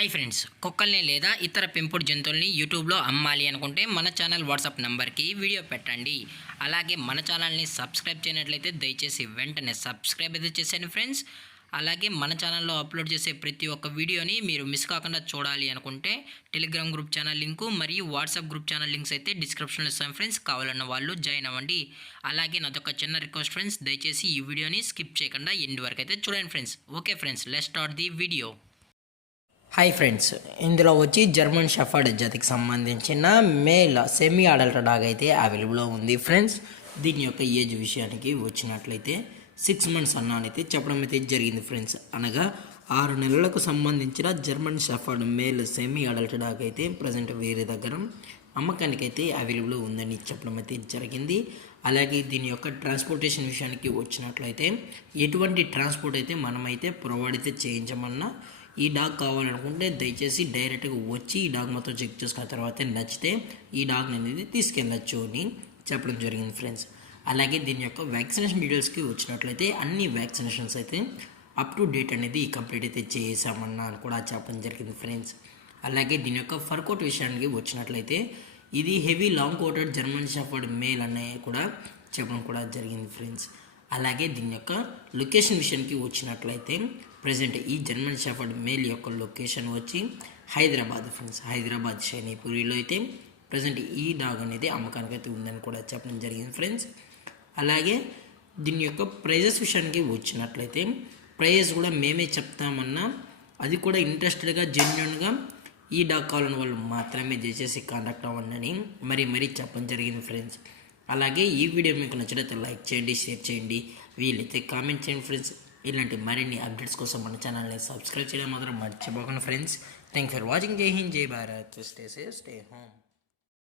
Hi friends, కుక్కల్ని లేదా ఇతర పెంపుడు జంతువుల్ని యూట్యూబ్లో అమ్మాలి అనుకుంటే మన ఛానల్ వాట్సాప్ నెంబర్కి వీడియో పెట్టండి. అలాగే మన ఛానల్ని సబ్స్క్రైబ్ చేయనట్లయితే దయచేసి వెంటనే సబ్స్క్రైబ్ అయితే చేసేయండి ఫ్రెండ్స్. అలాగే మన ఛానల్లో అప్లోడ్ చేసే ప్రతి ఒక్క వీడియోని మీరు మిస్ కాకుండా చూడాలి అనుకుంటే టెలిగ్రామ్ గ్రూప్ ఛానల్ లింకు మరియు వాట్సాప్ గ్రూప్ ఛానల్ లింక్స్ అయితే డిస్క్రిప్షన్లో ఇస్తాను ఫ్రెండ్స్. కావాలన్న వాళ్ళు జాయిన్ అవ్వండి. అలాగే నాదొక చిన్న రిక్వెస్ట్ ఫ్రెండ్స్, దయచేసి ఈ వీడియోని స్కిప్ చేయకుండా ఎండ్ వరకు అయితే చూడండి friends. Okay friends, let's start the video. Hi friends, ఇందులో వచ్చి జర్మన్ షెఫర్డ్ జాతికి సంబంధించిన మేల్ సెమీ అడల్ట్ డాగ్ అయితే అవైలబుల్లో ఉంది ఫ్రెండ్స్. దీని యొక్క ఏజ్ విషయానికి వచ్చినట్లయితే 6 months అన్నానైతే చెప్పడం అయితే జరిగింది ఫ్రెండ్స్. అనగా 6 నెలలకు సంబంధించిన German shepherd male semi adult dog అయితే ప్రజెంట్ వేరే దగ్గర అమ్మకానికి అయితే అవైలబుల్ ఉందని చెప్పడం అయితే జరిగింది. అలాగే దీని యొక్క ట్రాన్స్పోర్టేషన్ విషయానికి వచ్చినట్లయితే ఎటువంటి ట్రాన్స్పోర్ట్ అయితే మనమైతే ప్రొవైడ్ అయితే చేయించమన్నా ఈ డాగ్ కావాలనుకుంటే దయచేసి డైరెక్ట్గా వచ్చి ఈ డాగ్ మొత్తం చెక్ చేసుకున్న తర్వాత నచ్చితే ఈ డాగ్ని అనేది తీసుకెళ్ళచ్చు అని చెప్పడం జరిగింది ఫ్రెండ్స్. అలాగే దీని యొక్క వ్యాక్సినేషన్ డీటెయిల్స్కి వచ్చినట్లయితే అన్ని వ్యాక్సినేషన్స్ అయితే అప్ టు డేట్ అనేది కంప్లీట్ అయితే చేసామన్నా అని కూడా చెప్పడం జరిగింది ఫ్రెండ్స్. అలాగే దీని యొక్క ఫర్ కోట్ విషయానికి వచ్చినట్లయితే ఇది heavy long coated German shepherd male అనే కూడా చెప్పడం కూడా జరిగింది ఫ్రెండ్స్. అలాగే దీని యొక్క లొకేషన్ విషయానికి వచ్చినట్లయితే ప్రజెంట్ ఈ జర్మన్ షెఫర్డ్ మేల్ యొక్క లొకేషన్ వచ్చి హైదరాబాద్ ఫ్రెండ్స్. హైదరాబాద్ షైనీపూరిలో అయితే ప్రజెంట్ ఈ డాగ్ అనేది అమ్మకానికి అయితే ఉందని కూడా చెప్పడం జరిగింది ఫ్రెండ్స్. అలాగే దీని యొక్క ప్రైజెస్ విషయానికి వచ్చినట్లయితే ప్రైజెస్ కూడా మేమే చెప్తామన్నా అది కూడా ఇంట్రెస్టెడ్గా జెన్యున్గా ఈ డాగ్ కావాలని వాళ్ళు మాత్రమే దయచేసి కాంటాక్ట్ అవ్వండి మరీ చెప్పడం జరిగింది ఫ్రెండ్స్. అలాగే ఈ వీడియో మీకు నచ్చినట్లయితే లైక్ చేయండి, షేర్ చేయండి, వీలైతే కామెంట్ చేయండి ఫ్రెండ్స్. ఇలాంటి మరిన్ని అప్డేట్స్ కోసం మన ఛానల్ని సబ్స్క్రైబ్ చేయడం మాత్రం మర్చిపోకండి ఫ్రెండ్స్. Thank for watching. జై హింద్, జై Bharat. Stay safe, stay home.